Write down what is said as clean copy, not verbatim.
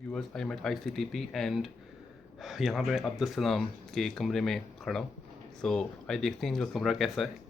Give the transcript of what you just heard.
Viewers I am at ICTP and यहाँ पे मैं अब्दुल सलाम के कमरे में खड़ा हूँ। सो आइए देखते हैं इनका कमरा कैसा है।